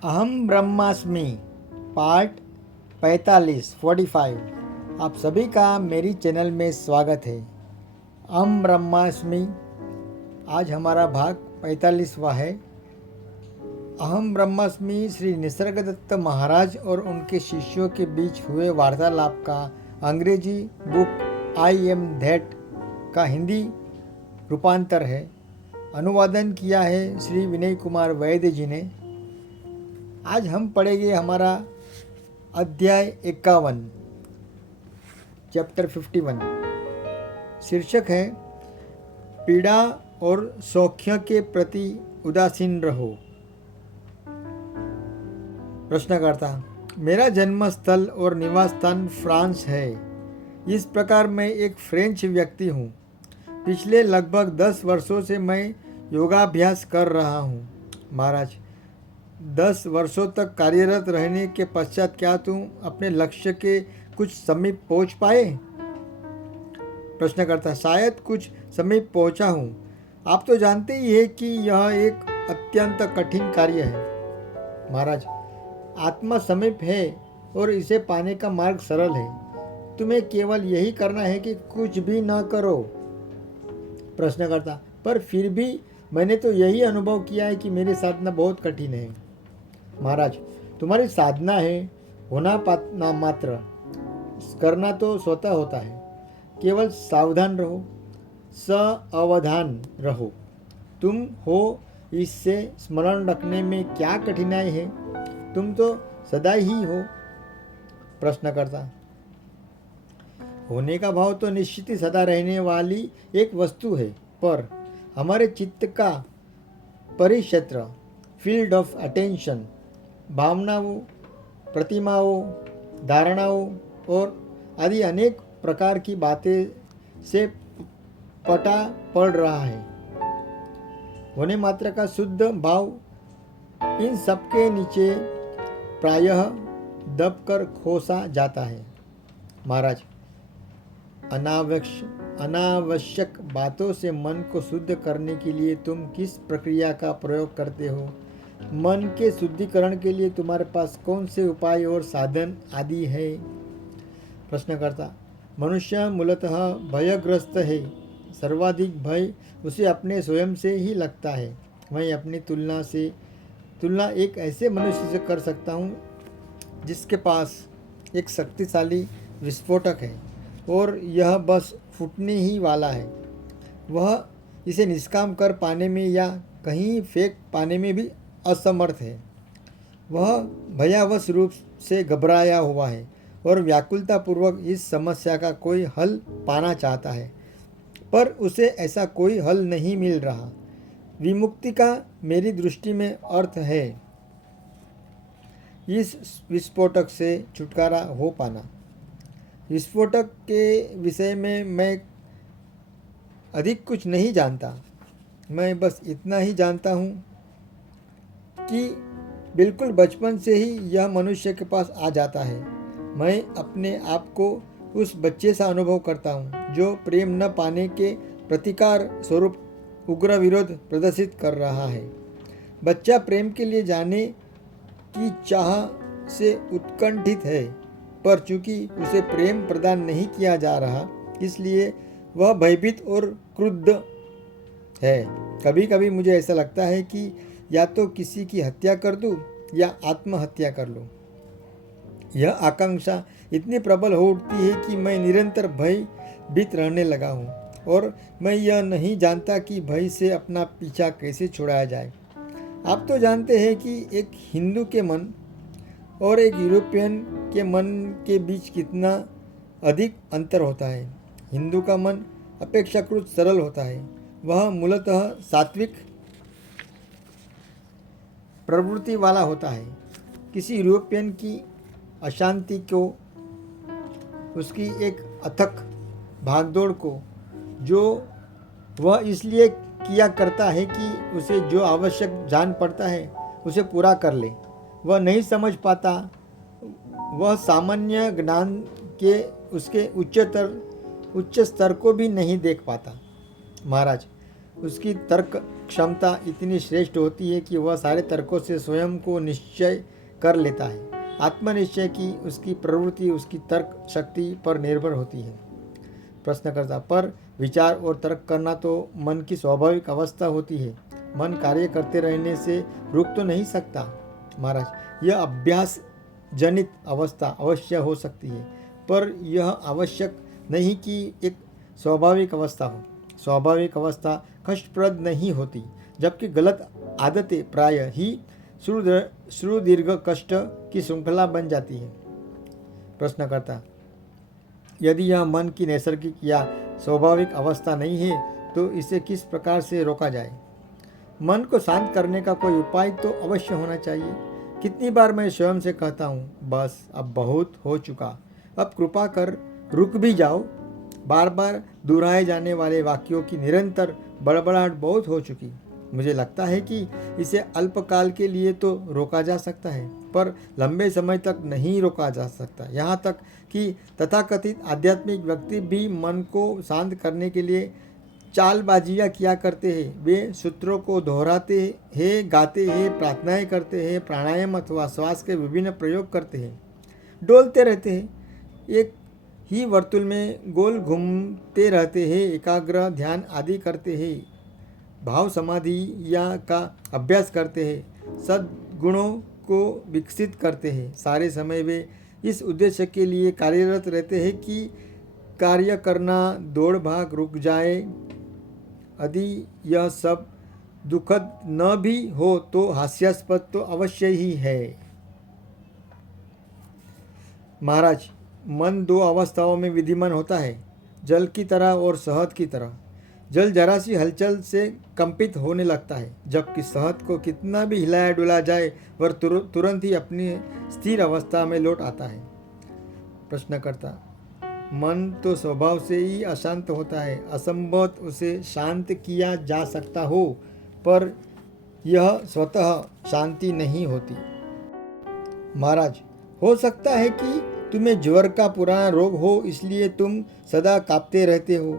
अहम ब्रह्मास्मि पार्ट 45 आप सभी का मेरी चैनल में स्वागत है। अहम ब्रह्मास्मि आज हमारा भाग 45वां है। अहम ब्रह्मास्मि श्री निसर्गदत्त महाराज और उनके शिष्यों के बीच हुए वार्तालाप का अंग्रेजी बुक आई एम दैट का हिंदी रूपांतर है। अनुवादन किया है श्री विनय कुमार वैद्य जी ने। आज हम पढ़ेंगे हमारा अध्याय 51 चैप्टर 51। शीर्षक है पीड़ा और सौख्य के प्रति उदासीन रहो। प्रश्नकर्ता: मेरा जन्म स्थल और निवास स्थान फ्रांस है। इस प्रकार मैं एक फ्रेंच व्यक्ति हूँ। पिछले लगभग 10 वर्षों से मैं योगाभ्यास कर रहा हूँ। महाराज: 10 वर्षों तक कार्यरत रहने के पश्चात क्या तुम अपने लक्ष्य के कुछ समीप पहुंच पाए? प्रश्नकर्ता: शायद कुछ समीप पहुंचा हूं। आप तो जानते ही हैं कि यह एक अत्यंत कठिन कार्य है। महाराज: आत्मा समीप है और इसे पाने का मार्ग सरल है। तुम्हें केवल यही करना है कि कुछ भी न करो। प्रश्नकर्ता: पर फिर भी मैंने तो यही अनुभव किया है कि मेरी साधना बहुत कठिन है। महाराज: तुम्हारी साधना है, होना पाना मात्र, करना तो स्वतः होता है। केवल सावधान रहो, सावधान रहो। तुम हो इससे स्मरण रखने में क्या कठिनाई है? तुम तो सदा ही हो। प्रश्नकर्ता: होने का भाव तो निश्चित ही सदा रहने वाली एक वस्तु है, पर हमारे चित्त का परिक्षेत्र, फील्ड ऑफ अटेंशन, भावनाओं, प्रतिमाओं, धारणाओं और आदि अनेक प्रकार की बातें से पटा पड़ रहा है। होने मात्र का शुद्ध भाव इन सबके नीचे प्रायः दबकर खोसा जाता है। महाराज: अनावश्यक बातों से मन को शुद्ध करने के लिए तुम किस प्रक्रिया का प्रयोग करते हो? मन के शुद्धिकरण के लिए तुम्हारे पास कौन से उपाय और साधन आदि है? प्रश्नकर्ता: मनुष्य मूलतः भयग्रस्त है। सर्वाधिक भय उसे अपने स्वयं से ही लगता है। मैं अपनी तुलना एक ऐसे मनुष्य से कर सकता हूँ जिसके पास एक शक्तिशाली विस्फोटक है और यह बस फूटने ही वाला है। वह इसे निष्काम कर पाने में या कहीं फेंक पाने में भी असमर्थ है। वह भयावश रूप से घबराया हुआ है और व्याकुलतापूर्वक इस समस्या का कोई हल पाना चाहता है, पर उसे ऐसा कोई हल नहीं मिल रहा। विमुक्ति का मेरी दृष्टि में अर्थ है इस विस्फोटक से छुटकारा हो पाना। विस्फोटक के विषय में मैं अधिक कुछ नहीं जानता। मैं बस इतना ही जानता हूँ कि बिल्कुल बचपन से ही यह मनुष्य के पास आ जाता है। मैं अपने आप को उस बच्चे सा अनुभव करता हूँ जो प्रेम न पाने के प्रतिकार स्वरूप उग्र विरोध प्रदर्शित कर रहा है। बच्चा प्रेम के लिए जाने की चाह से उत्कंठित है, पर चूंकि उसे प्रेम प्रदान नहीं किया जा रहा, इसलिए वह भयभीत और क्रुद्ध है। कभी कभी मुझे ऐसा लगता है कि या तो किसी की हत्या कर दूं या आत्महत्या कर लूं। यह आकांक्षा इतनी प्रबल हो उठती है कि मैं निरंतर भयभीत रहने लगा हूं और मैं यह नहीं जानता कि भय से अपना पीछा कैसे छुड़ाया जाए। आप तो जानते हैं कि एक हिंदू के मन और एक यूरोपियन के मन के बीच कितना अधिक अंतर होता है। हिंदू का मन अपेक्षाकृत सरल होता है। वह मूलतः सात्विक प्रवृत्ति वाला होता है। किसी यूरोपियन की अशांति को, उसकी एक अथक भागदौड़ को, जो वह इसलिए किया करता है कि उसे जो आवश्यक जान पड़ता है उसे पूरा कर ले, वह नहीं समझ पाता। वह सामान्य ज्ञान के उसके उच्च स्तर को भी नहीं देख पाता। महाराज, उसकी तर्क क्षमता इतनी श्रेष्ठ होती है कि वह सारे तर्कों से स्वयं को निश्चय कर लेता है। आत्मनिश्चय की उसकी प्रवृत्ति उसकी तर्क शक्ति पर निर्भर होती है। प्रश्नकर्ता, पर विचार और तर्क करना तो मन की स्वाभाविक अवस्था होती है। मन कार्य करते रहने से रुक तो नहीं सकता। महाराज, यह अभ्यास जनित अवस्था अवश्य हो सकती है, पर यह आवश्यक नहीं कि एक स्वाभाविक अवस्था हो। स्वाभाविक अवस्था कष्टप्रद नहीं होती, जबकि गलत आदतें प्राय ही सुदीर्घ कष्ट की श्रृंखला बन जाती है। प्रश्नकर्ता, यदि यह मन की नैसर्गिक या स्वाभाविक अवस्था नहीं है तो इसे किस प्रकार से रोका जाए? मन को शांत करने का कोई उपाय तो अवश्य होना चाहिए। कितनी बार मैं स्वयं से कहता हूँ, बस अब बहुत हो चुका, अब कृपा कर रुक भी जाओ। बार बार दोहराए जाने वाले वाक्यों की निरंतर बड़बड़ाहट बहुत हो चुकी। मुझे लगता है कि इसे अल्पकाल के लिए तो रोका जा सकता है, पर लंबे समय तक नहीं रोका जा सकता। यहाँ तक कि तथाकथित आध्यात्मिक व्यक्ति भी मन को शांत करने के लिए चालबाजियाँ किया करते हैं। वे सूत्रों को दोहराते हैं, गाते हैं, प्रार्थनाएं करते हैं, प्राणायाम अथवा श्वास के विभिन्न प्रयोग करते हैं, डोलते रहते हैं, एक ही वर्तुल में गोल घूमते रहते हैं, एकाग्र ध्यान आदि करते हैं, भाव समाधि या का अभ्यास करते हैं, सद्गुणों को विकसित करते हैं। सारे समय वे इस उद्देश्य के लिए कार्यरत रहते हैं कि कार्य करना दौड़ भाग रुक जाए। यदि यह सब दुखद न भी हो तो हास्यास्पद तो अवश्य ही है। महाराज, मन दो अवस्थाओं में विद्यमान होता है, जल की तरह और शहद की तरह। जल जरा सी हलचल से कंपित होने लगता है, जबकि शहद को कितना भी हिलाया डुला जाए वह तुरंत ही अपनी स्थिर अवस्था में लौट आता है। प्रश्नकर्ता, मन तो स्वभाव से ही अशांत होता है, असंभव उसे शांत किया जा सकता हो, पर यह स्वतः शांति नहीं होती। महाराज, हो सकता है कि तुम्हें ज्वर का पुराना रोग हो, इसलिए तुम सदा कांपते रहते हो।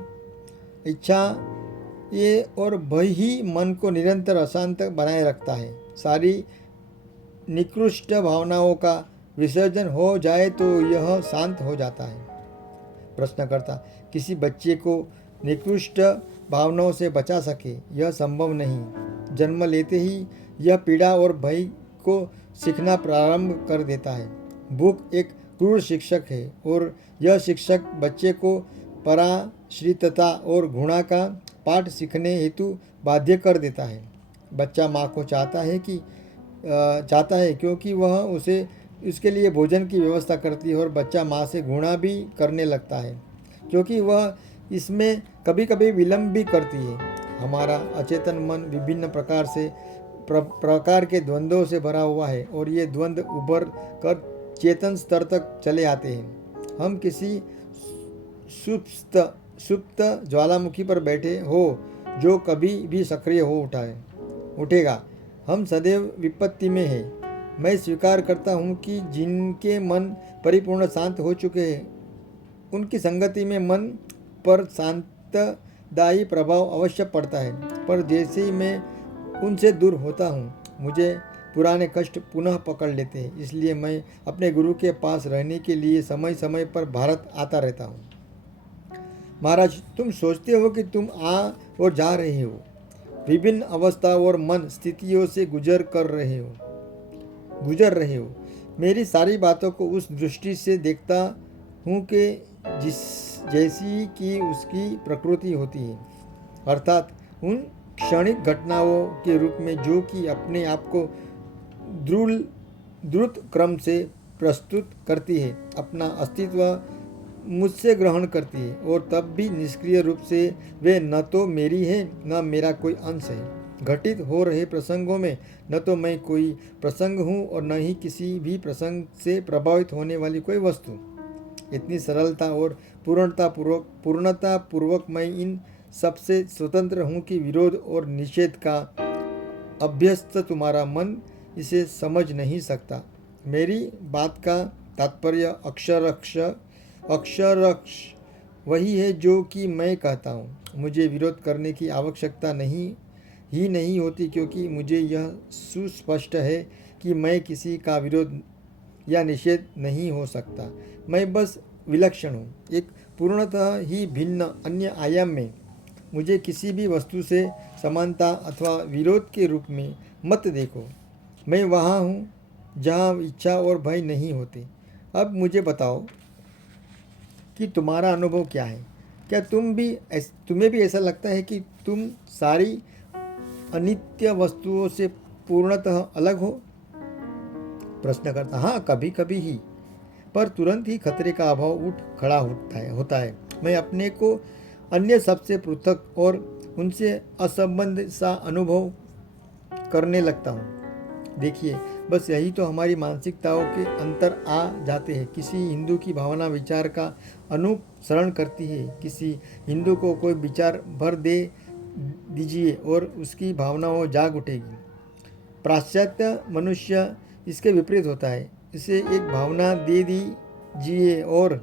इच्छा ये और भय ही मन को निरंतर अशांत बनाए रखता है। सारी निकृष्ट भावनाओं का विसर्जन हो जाए तो यह शांत हो जाता है। प्रश्नकर्ता, किसी बच्चे को निकृष्ट भावनाओं से बचा सके यह संभव नहीं। जन्म लेते ही यह पीड़ा और भय को सीखना प्रारंभ कर देता है। भूख एक क्रूर शिक्षक है और यह शिक्षक बच्चे को पराश्रितता और घृणा का पाठ सीखने हेतु बाध्य कर देता है। बच्चा माँ को चाहता है क्योंकि वह उसे उसके लिए भोजन की व्यवस्था करती है, और बच्चा माँ से घृणा भी करने लगता है क्योंकि वह इसमें कभी कभी विलम्ब भी करती है। हमारा अचेतन मन विभिन्न प्रकार के द्वंद्वों से भरा हुआ है और ये द्वंद्व उभर कर चेतन स्तर तक चले आते हैं। हम किसी सुप्त ज्वालामुखी पर बैठे हो जो कभी भी सक्रिय हो उठेगा। हम सदैव विपत्ति में हैं। मैं स्वीकार करता हूँ कि जिनके मन परिपूर्ण शांत हो चुके हैं उनकी संगति में मन पर शांतदायी प्रभाव अवश्य पड़ता है, पर जैसे ही मैं उनसे दूर होता हूँ मुझे पुराने कष्ट पुनः पकड़ लेते हैं। इसलिए मैं अपने गुरु के पास रहने के लिए समय समय पर भारत आता रहता हूँ। महाराज, तुम सोचते हो कि तुम आ और जा रहे हो, विभिन्न अवस्था और मन स्थितियों से गुजर रहे हो। मेरी सारी बातों को उस दृष्टि से देखता हूँ कि जैसी कि उसकी प्रकृति होती है, अर्थात उन क्षणिक घटनाओं के रूप में जो कि अपने आप को द्रुत क्रम से प्रस्तुत करती है, अपना अस्तित्व मुझसे ग्रहण करती है, और तब भी निष्क्रिय रूप से वे न तो मेरी है न मेरा कोई अंश है। घटित हो रहे प्रसंगों में न तो मैं कोई प्रसंग हूँ और न ही किसी भी प्रसंग से प्रभावित होने वाली कोई वस्तु। इतनी सरलता और पूर्णता पूर्वक मैं इन सबसे स्वतंत्र हूँ कि विरोध और निषेध का अभ्यस्त तुम्हारा मन इसे समझ नहीं सकता। मेरी बात का तात्पर्य अक्षरश वही है जो कि मैं कहता हूँ। मुझे विरोध करने की आवश्यकता नहीं ही नहीं होती, क्योंकि मुझे यह सुस्पष्ट है कि मैं किसी का विरोध या निषेध नहीं हो सकता। मैं बस विलक्षण हूँ, एक पूर्णतः ही भिन्न अन्य आयाम में। मुझे किसी भी वस्तु से समानता अथवा विरोध के रूप में मत देखो। मैं वहाँ हूँ जहाँ इच्छा और भय नहीं होते। अब मुझे बताओ कि तुम्हारा अनुभव क्या है। क्या तुम्हें भी ऐसा लगता है कि तुम सारी अनित्य वस्तुओं से पूर्णतः अलग हो? प्रश्नकर्ता: हाँ, कभी कभी ही, पर तुरंत ही खतरे का अभाव उठ खड़ा होता है। मैं अपने को अन्य सबसे पृथक और उनसे असंबंध सा अनुभव करने लगता हूँ। देखिए, बस यही तो हमारी मानसिकताओं के अंतर आ जाते हैं। किसी हिंदू की भावना विचार का अनुसरण करती है। किसी हिंदू को कोई विचार भर दे दीजिए और उसकी भावनाओं जाग उठेगी। पाश्चात्य मनुष्य इसके विपरीत होता है। इसे एक भावना दे दीजिए और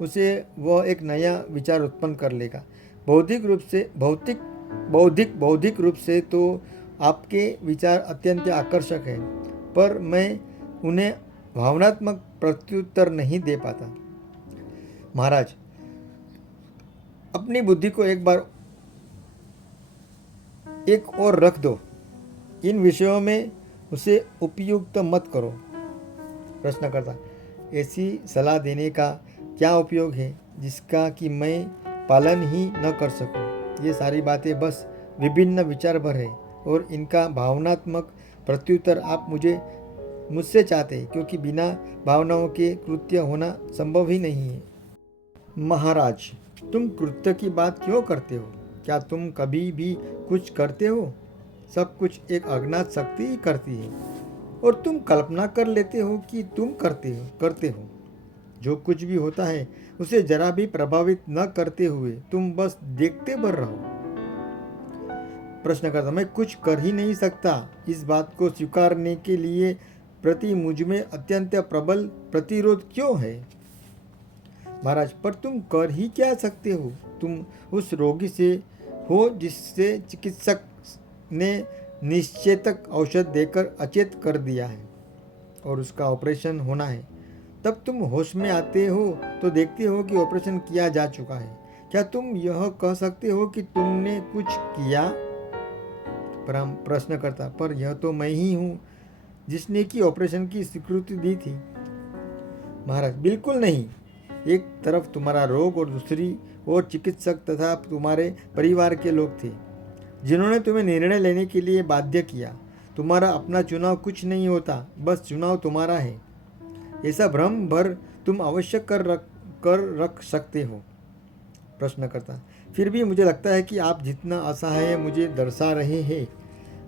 उसे वह एक नया विचार उत्पन्न कर लेगा। बौद्धिक रूप से तो आपके विचार अत्यंत आकर्षक हैं, पर मैं उन्हें भावनात्मक प्रत्युत्तर नहीं दे पाता। महाराज, अपनी बुद्धि को एक और रख दो। इन विषयों में उसे उपयुक्त मत करो। प्रश्नकर्ता: ऐसी सलाह देने का क्या उपयोग है जिसका कि मैं पालन ही न कर सकूं? ये सारी बातें बस विभिन्न विचार भर है और इनका भावनात्मक प्रत्युत्तर आप मुझसे चाहते हैं, क्योंकि बिना भावनाओं के कृत्य होना संभव ही नहीं है। महाराज, तुम कृत्य की बात क्यों करते हो? क्या तुम कभी भी कुछ करते हो? सब कुछ एक अज्ञात शक्ति ही करती है और तुम कल्पना कर लेते हो कि तुम करते हो। जो कुछ भी होता है उसे जरा भी प्रभावित न करते हुए तुम बस देखते भर रहो। प्रश्नकर्ता: मैं कुछ कर ही नहीं सकता। इस बात को स्वीकारने के लिए प्रति मुझ में अत्यंत प्रबल प्रतिरोध क्यों है? महाराज, पर तुम कर ही क्या सकते हो? तुम उस रोगी से हो जिससे चिकित्सक ने निश्चेतक औषध देकर अचेत कर दिया है और उसका ऑपरेशन होना है। तब तुम होश में आते हो तो देखते हो कि ऑपरेशन किया जा चुका है। क्या तुम यह कह सकते हो कि तुमने कुछ किया? प्रश्नकर्ता: पर यह तो मैं ही हूँ जिसने कि ऑपरेशन की स्वीकृति दी थी। महाराज: बिल्कुल नहीं। एक तरफ तुम्हारा रोग और दूसरी ओर चिकित्सक तथा तुम्हारे परिवार के लोग थे जिन्होंने तुम्हें निर्णय लेने के लिए बाध्य किया। तुम्हारा अपना चुनाव कुछ नहीं होता, बस चुनाव तुम्हारा है। ऐसा भ्रम भर तुम अवश्य कर रख सकते हो। प्रश्नकर्ता: फिर भी मुझे लगता है कि आप जितना असहाय मुझे दर्शा रहे हैं,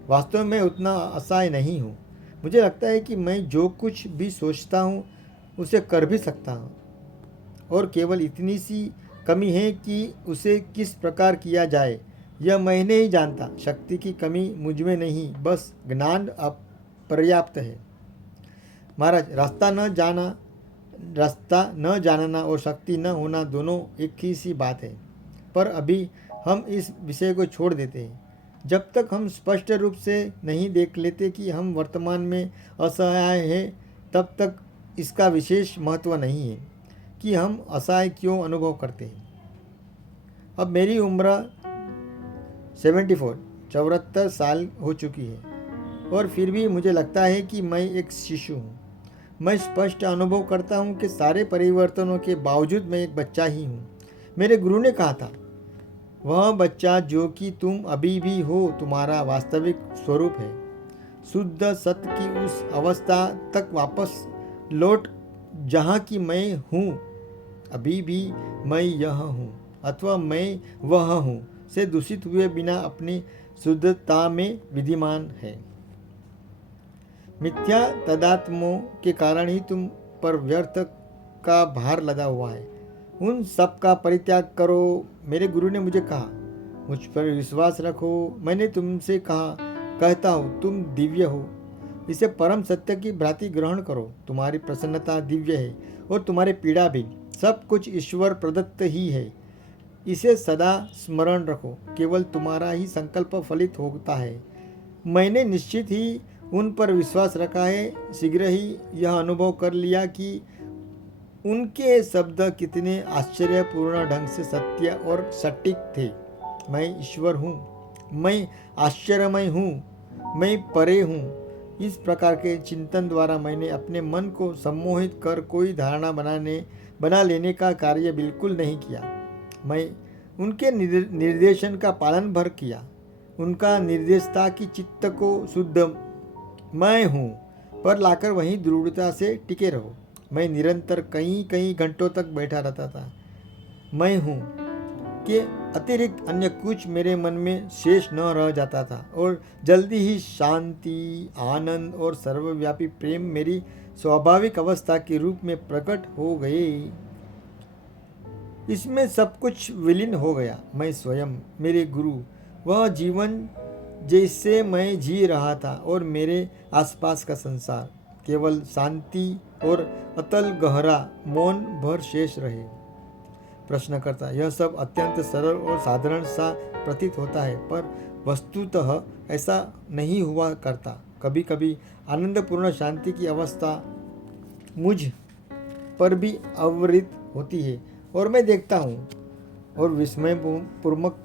वास्तव में उतना असहाय नहीं हूँ। मुझे लगता है कि मैं जो कुछ भी सोचता हूँ उसे कर भी सकता हूँ, और केवल इतनी सी कमी है कि उसे किस प्रकार किया जाए यह मैं नहीं जानता। शक्ति की कमी मुझ में नहीं, बस ज्ञान अपर्याप्त है। महाराज, रास्ता न जानना और शक्ति न होना दोनों एक ही सी बात है, पर अभी हम इस विषय को छोड़ देते हैं। जब तक हम स्पष्ट रूप से नहीं देख लेते कि हम वर्तमान में असहाय हैं, तब तक इसका विशेष महत्व नहीं है कि हम असहाय क्यों अनुभव करते हैं। अब मेरी उम्र 74 साल हो चुकी है और फिर भी मुझे लगता है कि मैं एक शिशु हूँ। मैं स्पष्ट अनुभव करता हूँ कि सारे परिवर्तनों के बावजूद मैं एक बच्चा ही हूँ। मेरे गुरु ने कहा था, वह बच्चा जो कि तुम अभी भी हो तुम्हारा वास्तविक स्वरूप है। शुद्ध सत्य की उस अवस्था तक वापस लौट जहाँ की मैं हूँ। अभी भी मैं यह हूँ अथवा मैं वह हूँ से दूषित हुए बिना अपनी शुद्धता में विद्यमान है। मिथ्या तदात्मों के कारण ही तुम पर व्यर्थ का भार लदा हुआ है। उन सब का परित्याग करो। मेरे गुरु ने मुझे कहा, मुझ पर विश्वास रखो। मैंने तुमसे कहता हूँ, तुम दिव्य हो। इसे परम सत्य की भ्रांति ग्रहण करो। तुम्हारी प्रसन्नता दिव्य है और तुम्हारी पीड़ा भी। सब कुछ ईश्वर प्रदत्त ही है। इसे सदा स्मरण रखो, केवल तुम्हारा ही संकल्प फलित होता है। मैंने निश्चित ही उन पर विश्वास रखा है। शीघ्र ही यह अनुभव कर लिया कि उनके शब्द कितने आश्चर्यपूर्ण ढंग से सत्य और सटीक थे। मैं ईश्वर हूँ, मैं आश्चर्यमय हूँ, मैं परे हूँ। इस प्रकार के चिंतन द्वारा मैंने अपने मन को सम्मोहित कर कोई धारणा बना लेने का कार्य बिल्कुल नहीं किया। मैं उनके निर्देशन का पालन भर किया। उनका निर्देश था कि चित्त को शुद्ध मैं हूँ पर लाकर वहीं दृढ़ता से टिके रहो। मैं निरंतर कई कई घंटों तक बैठा रहता था। मैं हूँ के अतिरिक्त अन्य कुछ मेरे मन में शेष न रह जाता था और जल्दी ही शांति, आनंद और सर्वव्यापी प्रेम मेरी स्वाभाविक अवस्था के रूप में प्रकट हो गए। इसमें सब कुछ विलीन हो गया। मैं स्वयं, मेरे गुरु, वह जीवन जैसे मैं जी रहा था और मेरे आसपास का संसार केवल शांति और अतल गहरा मौन भर शेष रहे। प्रश्नकर्ता, यह सब अत्यंत सरल और साधारण सा प्रतीत होता है, पर वस्तुतः ऐसा नहीं हुआ करता। कभी कभी आनंदपूर्ण शांति की अवस्था मुझ पर भी अवरित होती है और मैं देखता हूँ और विस्मय पूर्वक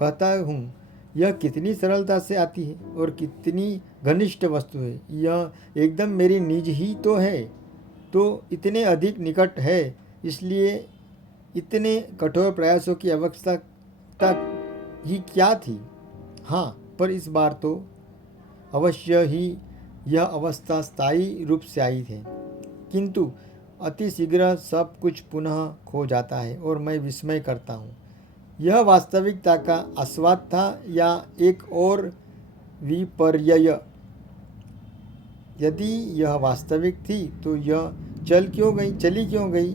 कहता हूँ, यह कितनी सरलता से आती है और कितनी घनिष्ठ वस्तु है। यह एकदम मेरी निज ही तो है, तो इतने अधिक निकट है, इसलिए इतने कठोर प्रयासों की आवश्यकता ही क्या थी। हाँ, पर इस बार तो अवश्य ही यह अवस्था स्थायी रूप से आई है, किंतु अति शीघ्र सब कुछ पुनः खो जाता है और मैं विस्मय करता हूँ। यह वास्तविकता का आस्वाद था या एक और विपर्यय? यदि यह वास्तविक थी तो यह चली क्यों गई?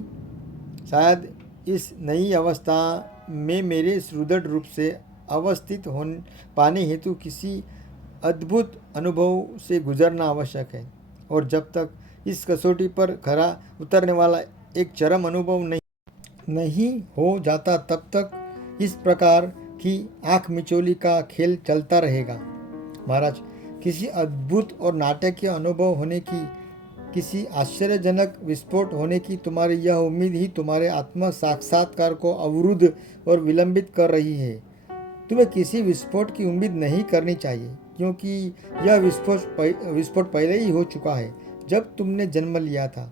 शायद इस नई अवस्था में मेरे सुदृढ़ रूप से अवस्थित पाने हेतु किसी अद्भुत अनुभव से गुजरना आवश्यक है, और जब तक इस कसौटी पर खरा उतरने वाला एक चरम अनुभव नहीं हो जाता, तब तक इस प्रकार की आँख मिचौली का खेल चलता रहेगा। महाराज, किसी अद्भुत और नाटकीय अनुभव होने की, किसी आश्चर्यजनक विस्फोट होने की तुम्हारी यह उम्मीद ही तुम्हारे आत्म साक्षात्कार को अवरुद्ध और विलंबित कर रही है। तुम्हें किसी विस्फोट की उम्मीद नहीं करनी चाहिए, क्योंकि यह विस्फोट पहले ही हो चुका है। जब तुमने जन्म लिया था,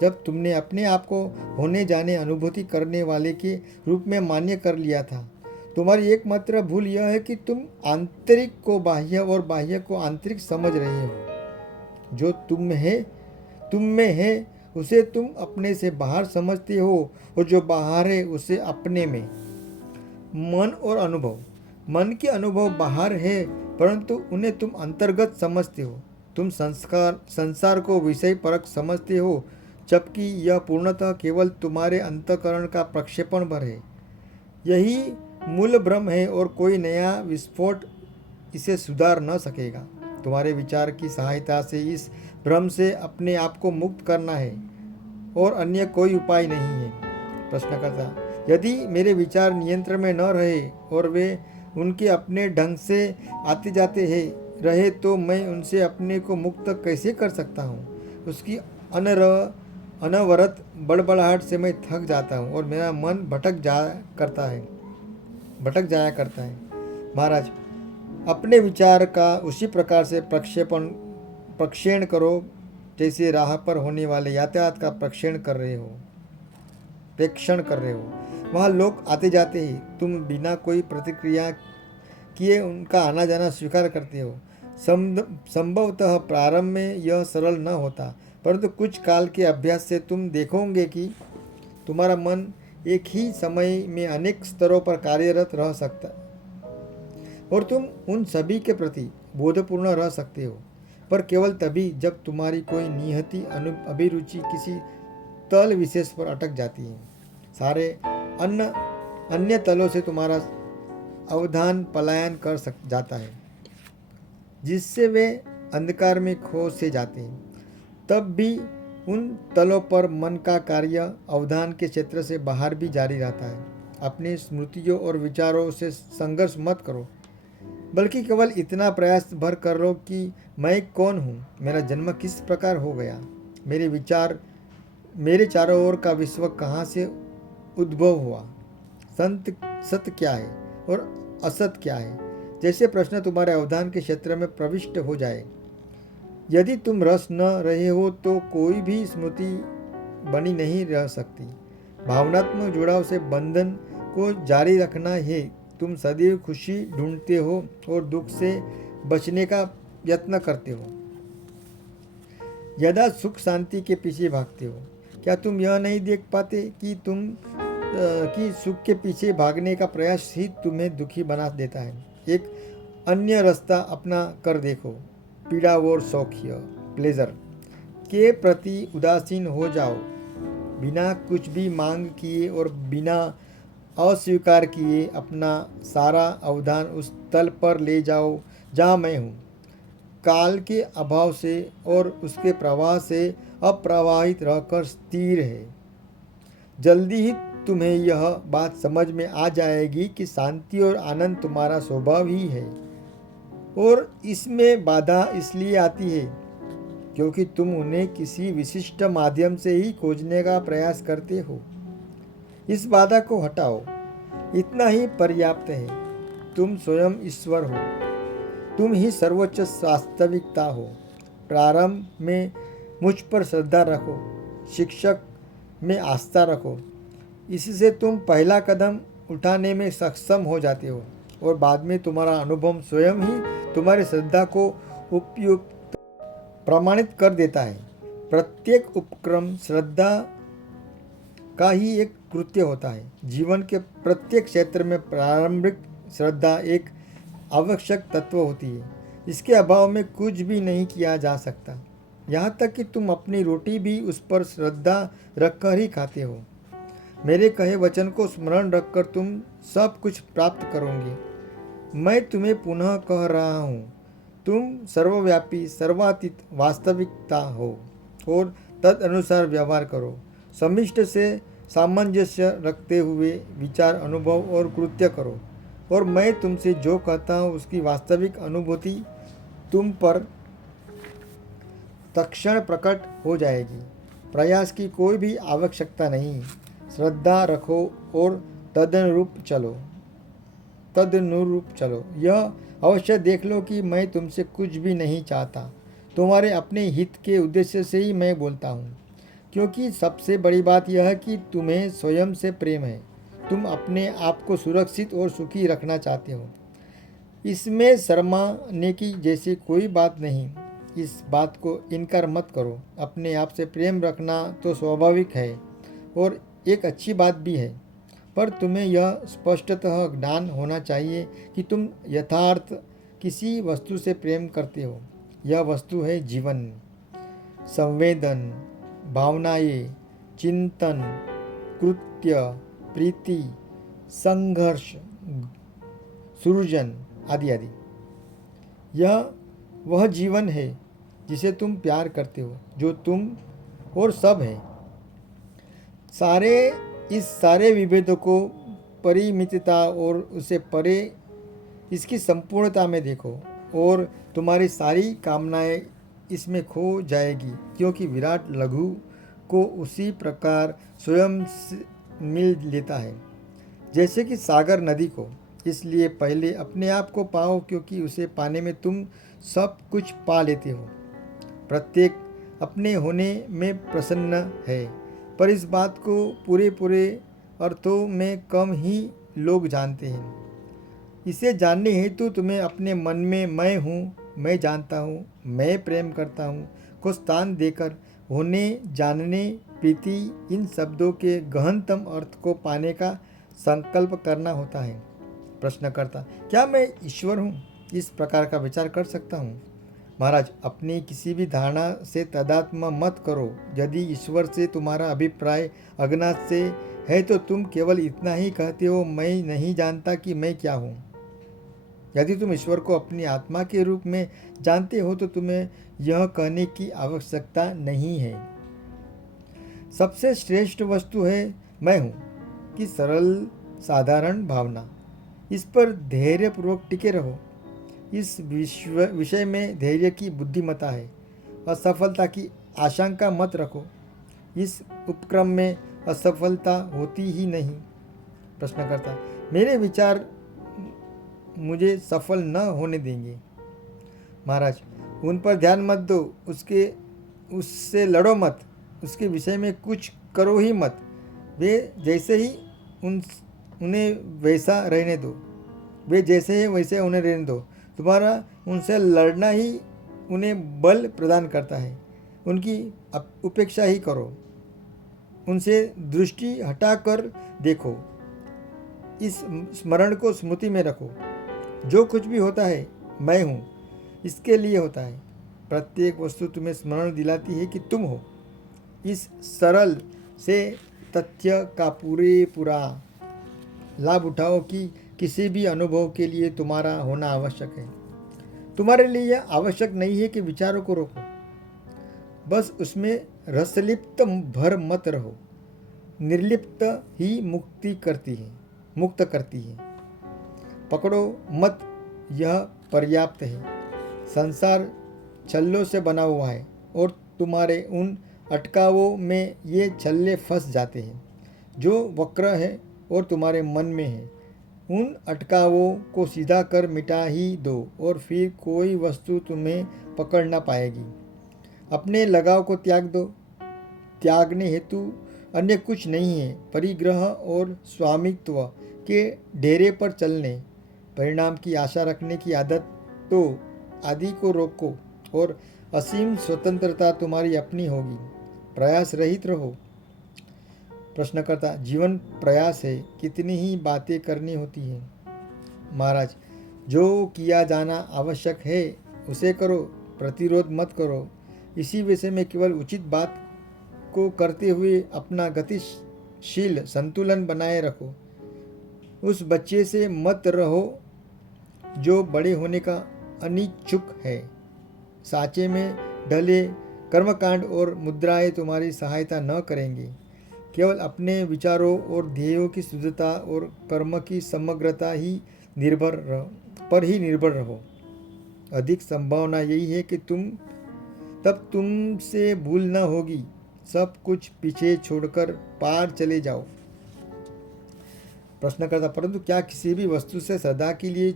जब तुमने अपने आप को होने जाने अनुभूति करने वाले के रूप में मान्य कर लिया था, तुम्हारी एकमात्र भूल यह है कि तुम आंतरिक को बाह्य और बाह्य को आंतरिक समझ रहे हो। जो तुम में है उसे तुम अपने से बाहर समझते हो, और जो बाहर है उसे अपने में। मन के अनुभव बाहर है, परंतु उन्हें तुम अंतर्गत समझते हो। तुम संसार को विषय परक समझते हो, जबकि यह पूर्णतः केवल तुम्हारे अंतःकरण का प्रक्षेपण भर है। यही मूल भ्रम है और कोई नया विस्फोट इसे सुधार न सकेगा। तुम्हारे विचार की सहायता से इस भ्रम से अपने आप को मुक्त करना है और अन्य कोई उपाय नहीं है। प्रश्नकर्ता, यदि मेरे विचार नियंत्रण में न रहे और वे उनके अपने ढंग से आते जाते रहे तो मैं उनसे अपने को मुक्त कैसे कर सकता हूँ? उसकी अनवरत बड़बड़ाहट से मैं थक जाता हूँ और मेरा मन भटक जाया करता है। महाराज, अपने विचार का उसी प्रकार से प्रक्षेपण करो जैसे राह पर होने वाले यातायात का प्रेक्षण कर रहे हो। वहाँ लोग आते जाते ही तुम बिना कोई प्रतिक्रिया किए उनका आना जाना स्वीकार करते हो। संभवतः प्रारंभ में यह सरल न होता, परंतु कुछ काल के अभ्यास से तुम देखोगे कि तुम्हारा मन एक ही समय में अनेक स्तरों पर कार्यरत रह सकता और तुम उन सभी के प्रति बोधपूर्ण रह सकते हो, पर केवल तभी जब तुम्हारी कोई नियति अभिरुचि किसी तल विशेष पर अटक जाती है। सारे अन्य तलों से तुम्हारा अवधान पलायन कर जाता है, जिससे वे अंधकार में खो से जाते हैं। तब भी उन तलों पर मन का कार्य अवधान के क्षेत्र से बाहर भी जारी रहता है। अपनी स्मृतियों और विचारों से संघर्ष मत करो, बल्कि केवल इतना प्रयास भर कर लो कि मैं कौन हूँ, मेरा जन्म किस प्रकार हो गया, मेरे विचार, मेरे चारों ओर का विश्व कहाँ से उद्भव हुआ, संत सत्य क्या है और असत क्या है, जैसे प्रश्न तुम्हारे अवधान के क्षेत्र में प्रविष्ट हो जाए। यदि तुम रस न रहे हो तो कोई भी स्मृति बनी नहीं रह सकती। भावनात्मक जुड़ाव से बंधन को जारी रखना है। तुम सदैव खुशी ढूंढते हो और दुख से बचने का यत्न करते हो, यदा सुख शांति के पीछे भागते हो। क्या तुम यह नहीं देख पाते कि सुख के पीछे भागने का प्रयास ही तुम्हें दुखी बना देता है। एक अन्य रास्ता अपना कर देखो, पीड़ा और सौख्य, प्लेजर के प्रति उदासीन हो जाओ। बिना कुछ भी मांग किए और बिना अस्वीकार किए अपना सारा अवधान उस तल पर ले जाओ जहाँ मैं हूँ। काल के अभाव से और उसके प्रवाह से अप्रवाहित रहकर स्थिर है। जल्दी ही तुम्हें यह बात समझ में आ जाएगी कि शांति और आनंद तुम्हारा स्वभाव ही है, और इसमें बाधा इसलिए आती है क्योंकि तुम उन्हें किसी विशिष्ट माध्यम से ही खोजने का प्रयास करते हो। इस बाधा को हटाओ, इतना ही पर्याप्त है। तुम स्वयं ईश्वर हो, तुम ही सर्वोच्च वास्तविकता हो। प्रारंभ में मुझ पर श्रद्धा रखो, शिक्षक में आस्था रखो। इससे तुम पहला कदम उठाने में सक्षम हो जाते हो और बाद में तुम्हारा अनुभव स्वयं ही तुम्हारी श्रद्धा को उपयुक्त प्रमाणित कर देता है। प्रत्येक उपक्रम श्रद्धा का ही एक कृत्य होता है। जीवन के प्रत्येक क्षेत्र में प्रारंभिक श्रद्धा एक आवश्यक तत्व होती है। इसके अभाव में कुछ भी नहीं किया जा सकता। यहाँ तक कि तुम अपनी रोटी भी उस पर श्रद्धा रखकर ही खाते हो। मेरे कहे वचन को स्मरण रखकर तुम सब कुछ प्राप्त करोगे। मैं तुम्हें पुनः कह रहा हूँ, तुम सर्वव्यापी सर्वातीत वास्तविकता हो और तद अनुसार व्यवहार करो। समिष्ट से सामंजस्य रखते हुए विचार, अनुभव और कृत्य करो, और मैं तुमसे जो कहता हूँ उसकी वास्तविक अनुभूति तुम पर तत्क्षण प्रकट हो जाएगी। प्रयास की कोई भी आवश्यकता नहीं। श्रद्धा रखो और तदनुरूप चलो। यह अवश्य देख लो कि मैं तुमसे कुछ भी नहीं चाहता। तुम्हारे अपने हित के उद्देश्य से ही मैं बोलता हूँ, क्योंकि सबसे बड़ी बात यह है कि तुम्हें स्वयं से प्रेम है। तुम अपने आप को सुरक्षित और सुखी रखना चाहते हो। इसमें शर्माने की जैसी कोई बात नहीं। इस बात को इनकार मत करो। अपने आप से प्रेम रखना तो स्वाभाविक है और एक अच्छी बात भी है, पर तुम्हें यह स्पष्टतः ज्ञान होना चाहिए कि तुम यथार्थ किसी वस्तु से प्रेम करते हो। यह वस्तु है जीवन, संवेदन, भावनाएं, चिंतन, कृत्य, प्रीति, संघर्ष, सृजन आदि आदि। यह वह जीवन है जिसे तुम प्यार करते हो, जो तुम और सब है। इस सारे विभेदों को परिमितता और उसे परे इसकी संपूर्णता में देखो, और तुम्हारी सारी कामनाएं इसमें खो जाएगी, क्योंकि विराट लघु को उसी प्रकार स्वयं मिल लेता है जैसे कि सागर नदी को। इसलिए पहले अपने आप को पाओ, क्योंकि उसे पाने में तुम सब कुछ पा लेते हो। प्रत्येक अपने होने में प्रसन्न है, पर इस बात को पूरे अर्थों में कम ही लोग जानते हैं। इसे जानने हेतु तुम्हें अपने मन में मैं हूँ, मैं जानता हूँ, मैं प्रेम करता हूँ को स्थान देकर होने, जानने, प्रीति इन शब्दों के गहनतम अर्थ को पाने का संकल्प करना होता है। प्रश्नकर्ता: क्या मैं ईश्वर हूँ? इस प्रकार का विचार कर सकता हूँ? महाराज, अपनी किसी भी धारणा से तादात्म्य मत करो। यदि ईश्वर से तुम्हारा अभिप्राय अज्ञात से है तो तुम केवल इतना ही कहते हो, मैं नहीं जानता कि मैं क्या हूँ। यदि तुम ईश्वर को अपनी आत्मा के रूप में जानते हो तो तुम्हें यह कहने की आवश्यकता नहीं है। सबसे श्रेष्ठ वस्तु है मैं हूँ कि सरल साधारण भावना। इस पर धैर्यपूर्वक टिके रहो। इस विषय में धैर्य की बुद्धिमत्ता है। असफलता की आशंका मत रखो। इस उपक्रम में असफलता होती ही नहीं। प्रश्नकर्ता: मेरे विचार मुझे सफल न होने देंगे। महाराज: उन पर ध्यान मत दो, उससे लड़ो मत, उसके विषय में कुछ करो ही मत। वे जैसे ही उन्हें वैसा रहने दो, वे जैसे हैं वैसे उन्हें रहने दो। तुम्हारा उनसे लड़ना ही उन्हें बल प्रदान करता है। उनकी उपेक्षा ही करो, उनसे दृष्टि हटाकर देखो। इस स्मरण को स्मृति में रखो, जो कुछ भी होता है मैं हूँ, इसके लिए होता है। प्रत्येक वस्तु तुम्हें स्मरण दिलाती है कि तुम हो। इस सरल से तथ्य का पूरा लाभ उठाओ कि किसी भी अनुभव के लिए तुम्हारा होना आवश्यक है। तुम्हारे लिए यह आवश्यक नहीं है कि विचारों को रोको, बस उसमें रसलिप्त भर मत रहो। निर्लिप्त ही मुक्त करती है। पकड़ो मत, यह पर्याप्त है। संसार छल्लों से बना हुआ है और तुम्हारे उन अटकावों में ये छल्ले फंस जाते हैं जो वक्र है और तुम्हारे मन में है। उन अटकावों को सीधा कर मिटा ही दो और फिर कोई वस्तु तुम्हें पकड़ ना पाएगी। अपने लगाव को त्याग दो। त्यागने हेतु अन्य कुछ नहीं है। परिग्रह और स्वामित्व के डेरे पर चलने, परिणाम की आशा रखने की आदत तो आदि को रोको और असीम स्वतंत्रता तुम्हारी अपनी होगी। प्रयास रहित रहो। प्रश्नकर्ता: जीवन प्रयास है, कितनी ही बातें करनी होती हैं। महाराज: जो किया जाना आवश्यक है उसे करो, प्रतिरोध मत करो। इसी विषय में केवल उचित बात को करते हुए अपना गतिशील संतुलन बनाए रखो। उस बच्चे से मत रहो जो बड़े होने का अनिच्छुक है। साँचे में ढले कर्मकांड और मुद्राएं तुम्हारी सहायता न करेंगे। केवल अपने विचारों और ध्येयों की शुद्धता और कर्म की समग्रता ही निर्भर रहो। अधिक संभावना यही है कि तुमसे भूल न होगी। सब कुछ पीछे छोड़कर पार चले जाओ। प्रश्नकर्ता: परंतु क्या किसी भी वस्तु से सदा के लिए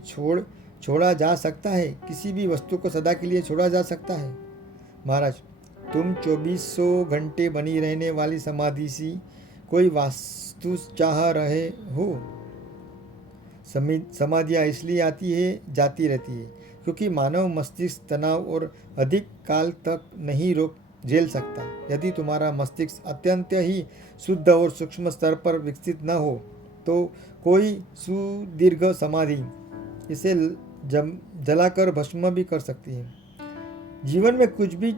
छोड़ा जा सकता है? किसी भी वस्तु को सदा के लिए छोड़ा जा सकता है? महाराज: तुम 2400 घंटे बनी रहने वाली समाधि सी कोई वास्तु चाह रहे हो। समाधियाँ इसलिए आती है जाती रहती है क्योंकि मानव मस्तिष्क तनाव और अधिक काल तक नहीं झेल सकता। यदि तुम्हारा मस्तिष्क अत्यंत ही शुद्ध और सूक्ष्म स्तर पर विकसित न हो तो कोई सुदीर्घ समाधि इसे जलाकर भस्म भी कर सकती है। जीवन में कुछ भी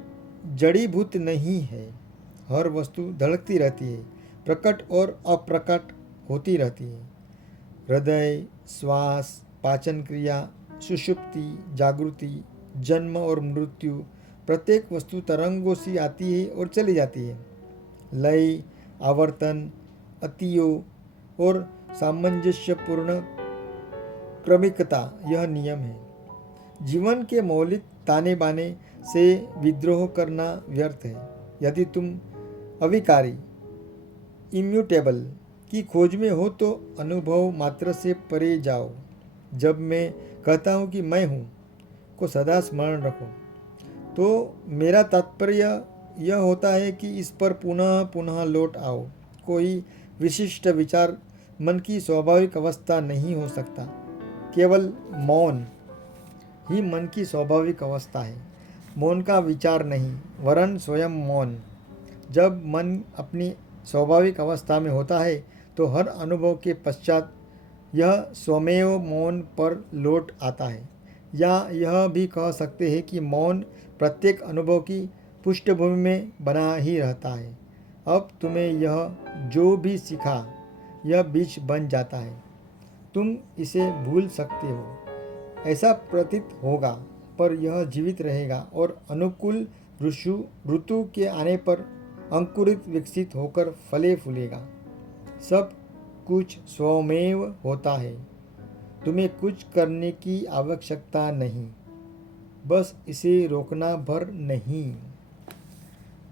जड़ीभूत नहीं है। हर वस्तु धड़कती रहती है, प्रकट और अप्रकट होती रहती है। हृदय, श्वास, पाचन क्रिया, सुषुप्ति, जागृति, जन्म और मृत्यु, प्रत्येक वस्तु तरंगों सी आती है और चली जाती है। लय, आवर्तन, अतियो और सामंजस्यपूर्ण क्रमिकता यह नियम है। जीवन के मौलिक ताने बाने से विद्रोह करना व्यर्थ है। यदि तुम अविकारी, इम्यूटेबल की खोज में हो तो अनुभव मात्र से परे जाओ। जब मैं कहता हूँ कि मैं हूँ को सदा स्मरण रखो तो मेरा तात्पर्य यह होता है कि इस पर पुनः पुनः लौट आओ। कोई विशिष्ट विचार मन की स्वाभाविक अवस्था नहीं हो सकता। केवल मौन ही मन की स्वाभाविक अवस्था है। मौन का विचार नहीं, वरन स्वयं मौन। जब मन अपनी स्वाभाविक अवस्था में होता है तो हर अनुभव के पश्चात यह स्वमेव मौन पर लौट आता है। या यह भी कह सकते हैं कि मौन प्रत्येक अनुभव की पृष्ठभूमि में बना ही रहता है। अब तुम्हें यह जो भी सीखा यह बीज बन जाता है। तुम इसे भूल सकते हो, ऐसा प्रतीत होगा, पर यह जीवित रहेगा और अनुकूल ऋतु के आने पर अंकुरित विकसित होकर फले फूलेगा। सब कुछ स्वमेव होता है। तुम्हें कुछ करने की आवश्यकता नहीं, बस इसे रोकना भर नहीं।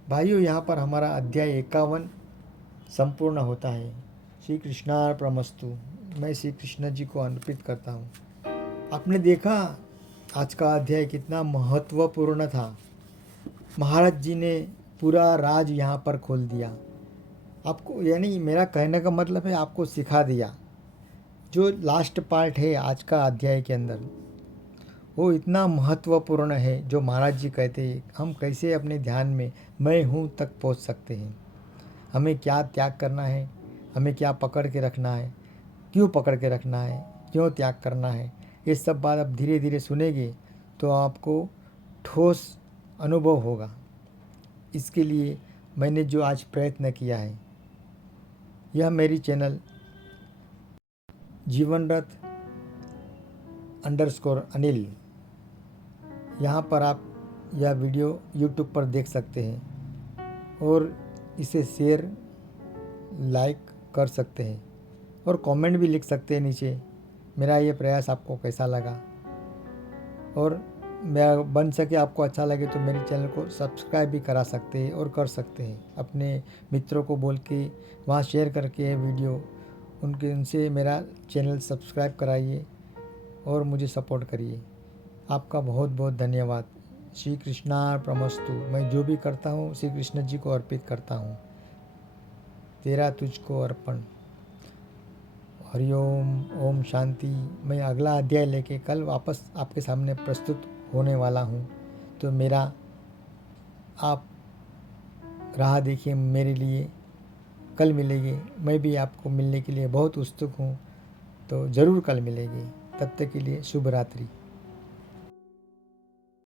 भाइयों, यहाँ पर हमारा अध्याय 51 संपूर्ण होता है। श्री कृष्णार्पणमस्तु। मैं श्री कृष्ण जी को अर्पित करता हूँ। आपने देखा आज का अध्याय कितना महत्वपूर्ण था। महाराज जी ने पूरा राज यहाँ पर खोल दिया आपको, यानी मेरा कहने का मतलब है आपको सिखा दिया। जो लास्ट पार्ट है आज का अध्याय के अंदर, वो इतना महत्वपूर्ण है। जो महाराज जी कहते हैं हम कैसे अपने ध्यान में मैं हूँ तक पहुँच सकते हैं, हमें क्या त्याग करना है, हमें क्या पकड़ के रखना है, क्यों पकड़ के रखना है, क्यों त्याग करना है, ये सब बात आप धीरे धीरे सुनेंगे तो आपको ठोस अनुभव होगा। इसके लिए मैंने जो आज प्रयत्न किया है, यह मेरी चैनल जीवनरथ _अनिल, यहाँ पर आप यह वीडियो यूट्यूब पर देख सकते हैं और इसे शेयर लाइक कर सकते हैं और कमेंट भी लिख सकते हैं नीचे मेरा ये प्रयास आपको कैसा लगा। और मैं बन सके आपको अच्छा लगे तो मेरे चैनल को सब्सक्राइब भी करा सकते हैं और कर सकते हैं। अपने मित्रों को बोल के वहाँ शेयर करके वीडियो उनसे मेरा चैनल सब्सक्राइब कराइए और मुझे सपोर्ट करिए। आपका बहुत बहुत धन्यवाद। श्री कृष्णार्पणमस्तु। मैं जो भी करता हूँ श्री कृष्ण जी को अर्पित करता हूँ। तेरा तुझको अर्पण। हरिओम, ओम शांति। मैं अगला अध्याय लेके कल वापस आपके सामने प्रस्तुत होने वाला हूँ, तो मेरा आप राह देखिए मेरे लिए। कल मिलेंगे, मैं भी आपको मिलने के लिए बहुत उत्सुक हूँ, तो ज़रूर कल मिलेंगे। तब तक के लिए शुभ रात्रि।